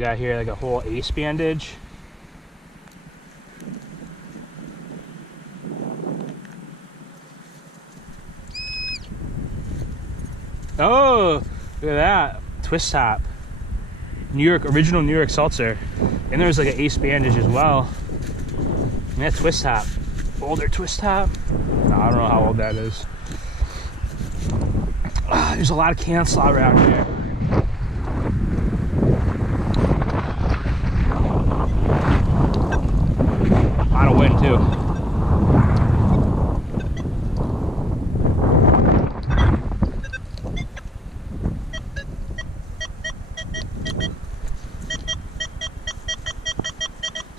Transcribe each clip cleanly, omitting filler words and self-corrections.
Got here like a whole ace bandage. Oh, look at that. Twist top. Original New York seltzer. And there's like an ace bandage as well. And that twist top. Older twist top. No, I don't know how old that is. There's a lot of Can-Slaw around here. A lot of wind too.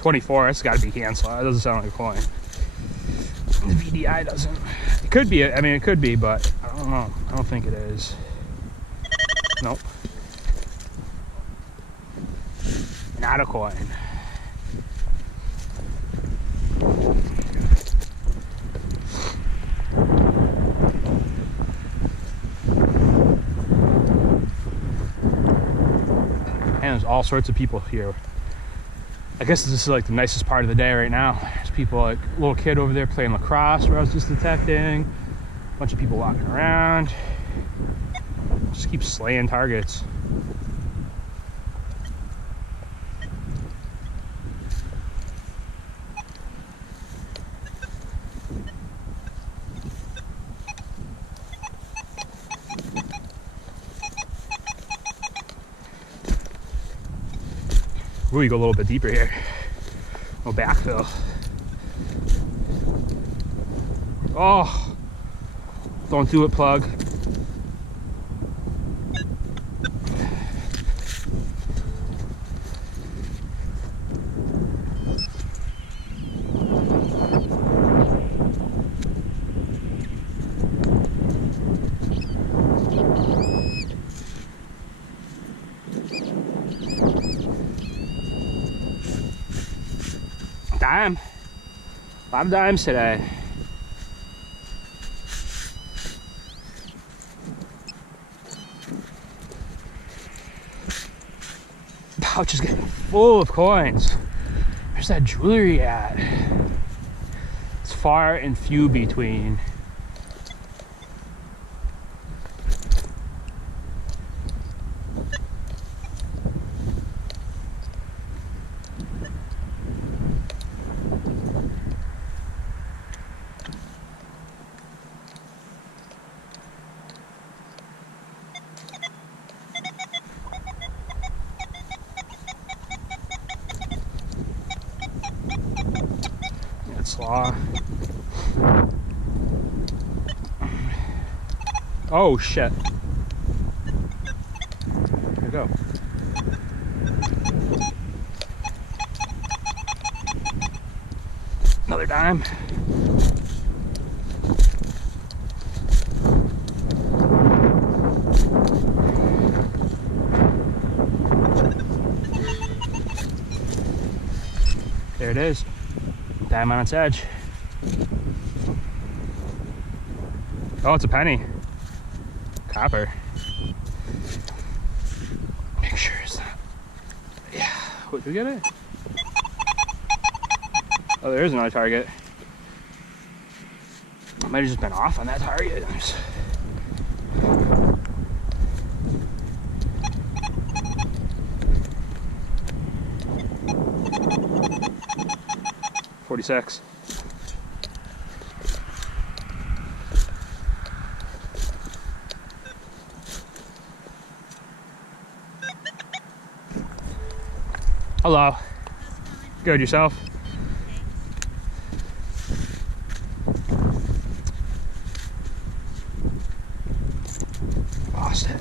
$24, it's got to be Can-Slaw. It doesn't sound like a coin. The VDI doesn't. It could be, I mean, it could be, but I don't know. I don't think it is. Nope. Not a coin. And there's all sorts of people here. I guess this is like the nicest part of the day right now. There's people, like a little kid over there playing lacrosse where I was just detecting. A bunch of people walking around. Just keep slaying targets. Ooh, you go a little bit deeper here. No backfill. Oh, don't do it, plug. Dime. A lot of dimes today. Pouch is getting full of coins. Where's that jewelry at? It's far and few between. Slaw. Oh shit. Here we go. Another dime. There it is. Dime on its edge. Oh, it's a penny. Copper. Make sure it's not. Yeah. What, did we get it? Oh, there is another target. I might have just been off on that target. $46. Hello. Good, yourself? Lost it.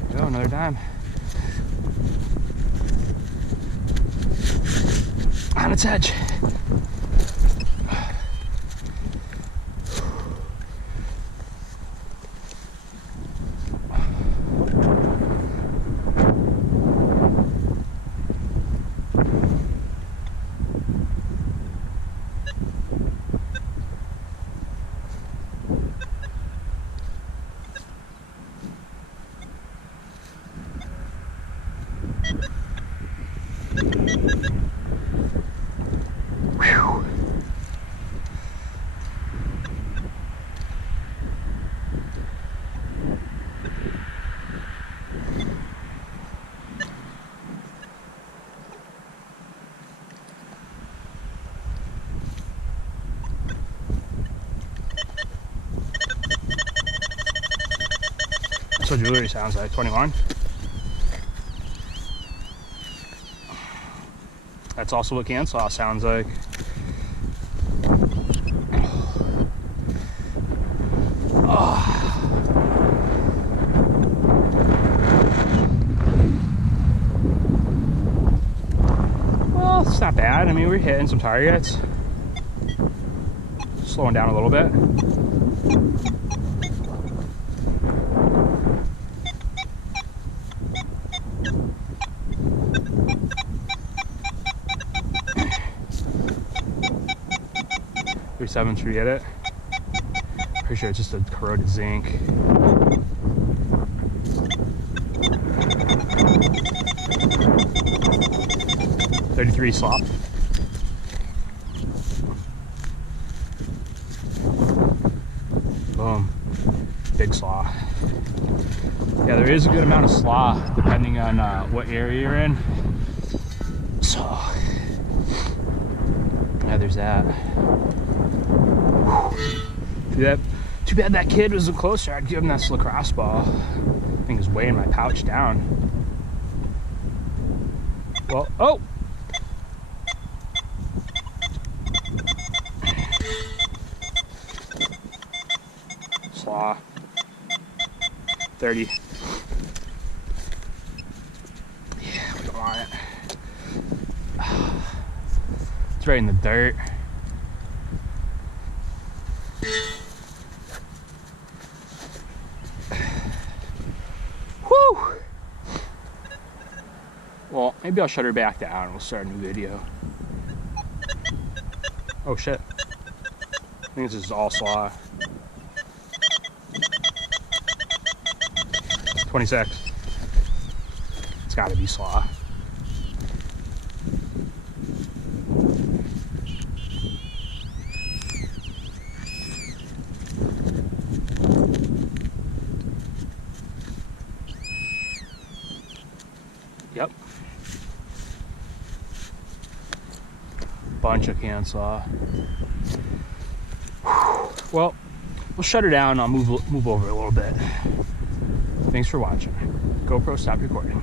There we go, another dime. On its edge. Whew. That's what jewelry sounds like. 21. That's also what Can-Slaw sounds like. Oh. Well, it's not bad. I mean, we're hitting some targets. Slowing down a little bit. Should we get it? Pretty sure it's just a corroded zinc. .33 slop. Boom. Big slaw. Yeah, there is a good amount of slaw depending on what area you're in. So, yeah, there's that. Too bad that kid wasn't closer. I'd give him that lacrosse ball. I think it's weighing my pouch down. Well, oh! Slaw. 30. Yeah, we don't want it. It's right in the dirt. Well, maybe I'll shut her back down and we'll start a new video. Oh shit. I think this is all slaw. 26. It's gotta be slaw. Yep. Bunch of Can-Slaw. Well, we'll shut her down. I'll move over a little bit. Thanks for watching. GoPro, stop recording.